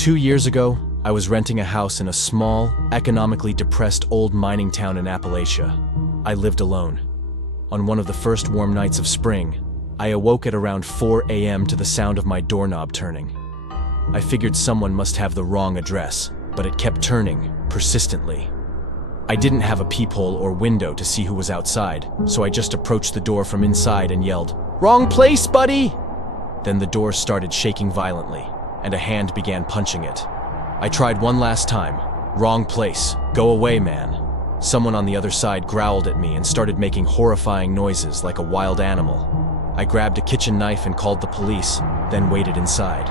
2 years ago, I was renting a house in a small, economically depressed old mining town in Appalachia. I lived alone. On one of the first warm nights of spring, I awoke at around 4 a.m. to the sound of my doorknob turning. I figured someone must have the wrong address, but it kept turning, persistently. I didn't have a peephole or window to see who was outside, so I just approached the door from inside and yelled, "Wrong place, buddy!" Then the door started shaking violently, and a hand began punching it. I tried one last time. "Wrong place. Go away, man." Someone on the other side growled at me and started making horrifying noises like a wild animal. I grabbed a kitchen knife and called the police, then waited inside.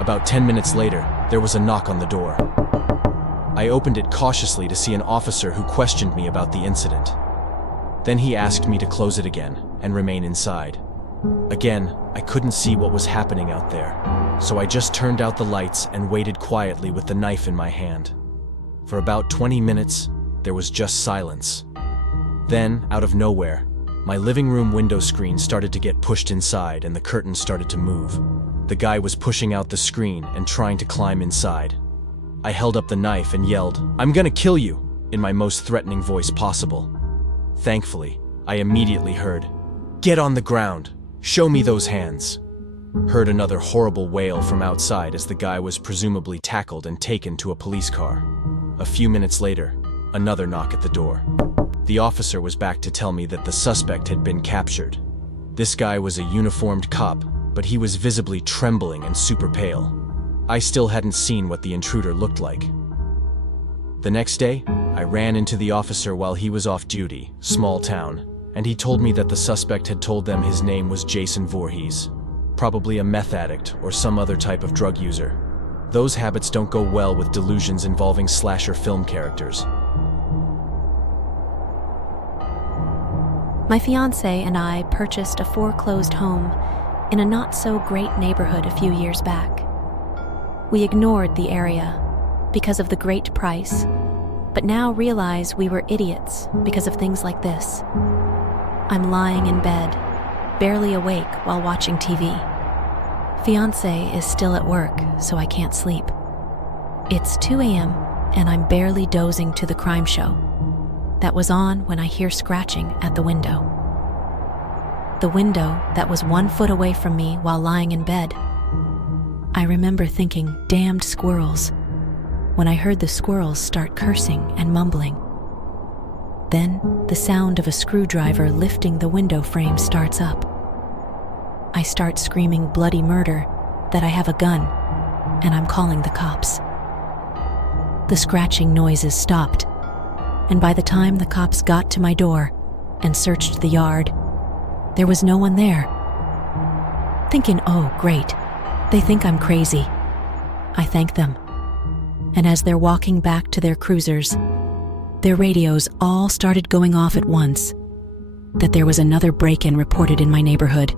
About 10 minutes later, there was a knock on the door. I opened it cautiously to see an officer who questioned me about the incident. Then he asked me to close it again and remain inside. Again, I couldn't see what was happening out there, so I just turned out the lights and waited quietly with the knife in my hand. For about 20 minutes, there was just silence. Then, out of nowhere, my living room window screen started to get pushed inside and the curtain started to move. The guy was pushing out the screen and trying to climb inside. I held up the knife and yelled, "I'm gonna kill you," in my most threatening voice possible. Thankfully, I immediately heard, "Get on the ground, show me those hands." Heard another horrible wail from outside as the guy was presumably tackled and taken to a police car. A few minutes later, another knock at the door. The officer was back to tell me that the suspect had been captured. This guy was a uniformed cop, but he was visibly trembling and super pale. I still hadn't seen what the intruder looked like. The next day, I ran into the officer while he was off duty, small town, and he told me that the suspect had told them his name was Jason Voorhees, probably a meth addict or some other type of drug user. Those habits don't go well with delusions involving slasher film characters. My fiancé and I purchased a foreclosed home in a not-so-great neighborhood a few years back. We ignored the area because of the great price, but now realize we were idiots because of things like this. I'm lying in bed, barely awake while watching TV. Fiancé is still at work, so I can't sleep. It's 2 a.m. and I'm barely dozing to the crime show that was on when I hear scratching at the window. The window that was 1 foot away from me while lying in bed. I remember thinking, "Damned squirrels," when I heard the squirrels start cursing and mumbling. Then the sound of a screwdriver lifting the window frame starts up. I start screaming bloody murder, that I have a gun, and I'm calling the cops. The scratching noises stopped, and by the time the cops got to my door and searched the yard, there was no one there. Thinking, oh great, they think I'm crazy. I thank them. And as they're walking back to their cruisers, their radios all started going off at once, that there was another break-in reported in my neighborhood.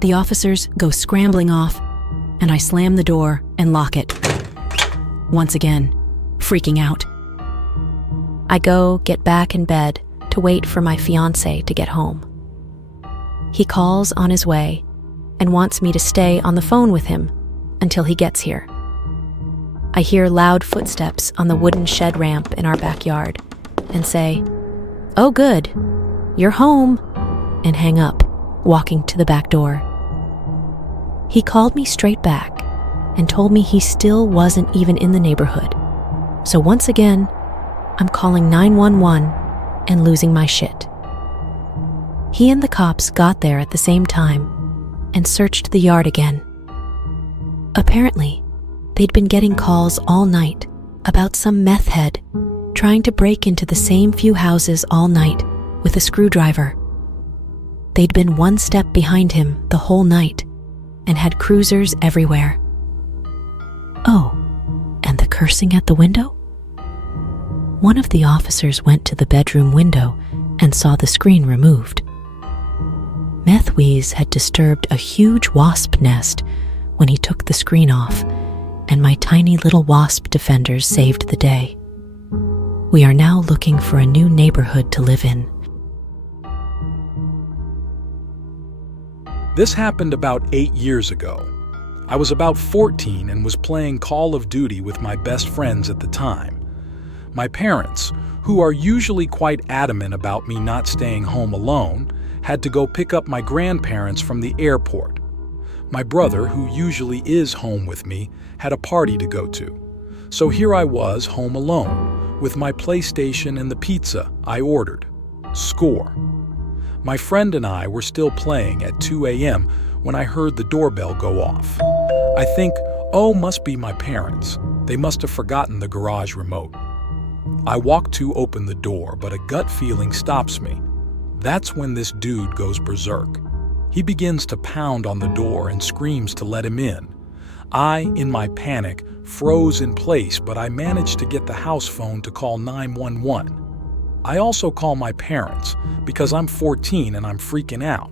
The officers go scrambling off, and I slam the door and lock it. Once again, freaking out. I go get back in bed to wait for my fiancé to get home. He calls on his way and wants me to stay on the phone with him until he gets here. I hear loud footsteps on the wooden shed ramp in our backyard and say, "Oh good, you're home," and hang up, walking to the back door. He called me straight back and told me he still wasn't even in the neighborhood. So once again, I'm calling 911 and losing my shit. He and the cops got there at the same time and searched the yard again. Apparently, they'd been getting calls all night about some meth head trying to break into the same few houses all night with a screwdriver. They'd been one step behind him the whole night and had cruisers everywhere. Oh, and the cursing at the window? One of the officers went to the bedroom window and saw the screen removed. Meth Wheeze had disturbed a huge wasp nest when he took the screen off, and my tiny little wasp defenders saved the day. We are now looking for a new neighborhood to live in. This happened about 8 years ago. I was about 14 and was playing Call of Duty with my best friends at the time. My parents, who are usually quite adamant about me not staying home alone, had to go pick up my grandparents from the airport. My brother, who usually is home with me, had a party to go to. So here I was, home alone, with my PlayStation and the pizza I ordered. Score. My friend and I were still playing at 2 a.m. when I heard the doorbell go off. I think, oh, must be my parents. They must have forgotten the garage remote. I walk to open the door, but a gut feeling stops me. That's when this dude goes berserk. He begins to pound on the door and screams to let him in. I, in my panic, froze in place, but I managed to get the house phone to call 911. I also call my parents, because I'm 14 and I'm freaking out.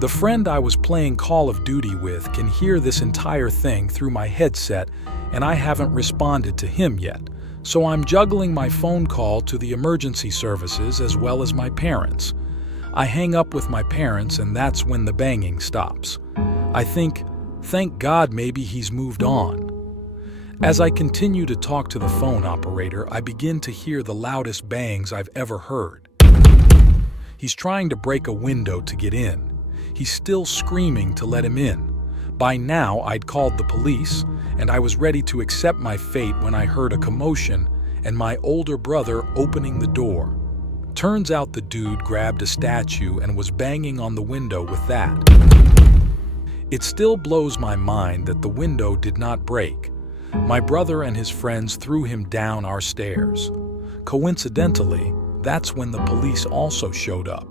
The friend I was playing Call of Duty with can hear this entire thing through my headset, and I haven't responded to him yet. So I'm juggling my phone call to the emergency services as well as my parents. I hang up with my parents, and that's when the banging stops. I think, thank God maybe he's moved on. As I continue to talk to the phone operator, I begin to hear the loudest bangs I've ever heard. He's trying to break a window to get in. He's still screaming to let him in. By now, I'd called the police, and I was ready to accept my fate when I heard a commotion and my older brother opening the door. Turns out the dude grabbed a statue and was banging on the window with that. It still blows my mind that the window did not break. My brother and his friends threw him down our stairs. Coincidentally, that's when the police also showed up.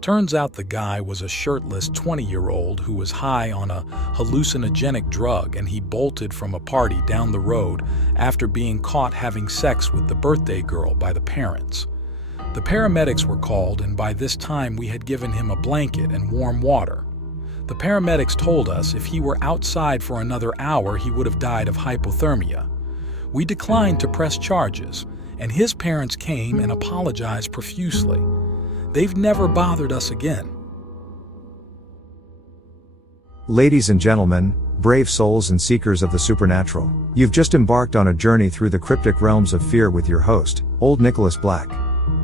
Turns out the guy was a shirtless 20-year-old who was high on a hallucinogenic drug, and he bolted from a party down the road after being caught having sex with the birthday girl by the parents. The paramedics were called, and by this time we had given him a blanket and warm water. The paramedics told us if he were outside for another hour, he would have died of hypothermia. We declined to press charges, and his parents came and apologized profusely. They've never bothered us again. Ladies and gentlemen, brave souls and seekers of the supernatural, you've just embarked on a journey through the cryptic realms of fear with your host, Old Nicholas Black.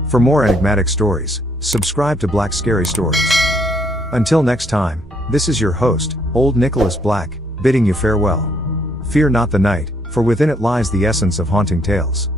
For more enigmatic stories, subscribe to Black Scary Stories. Until next time, this is your host, Old Nicholas Black, bidding you farewell. Fear not the night, for within it lies the essence of haunting tales.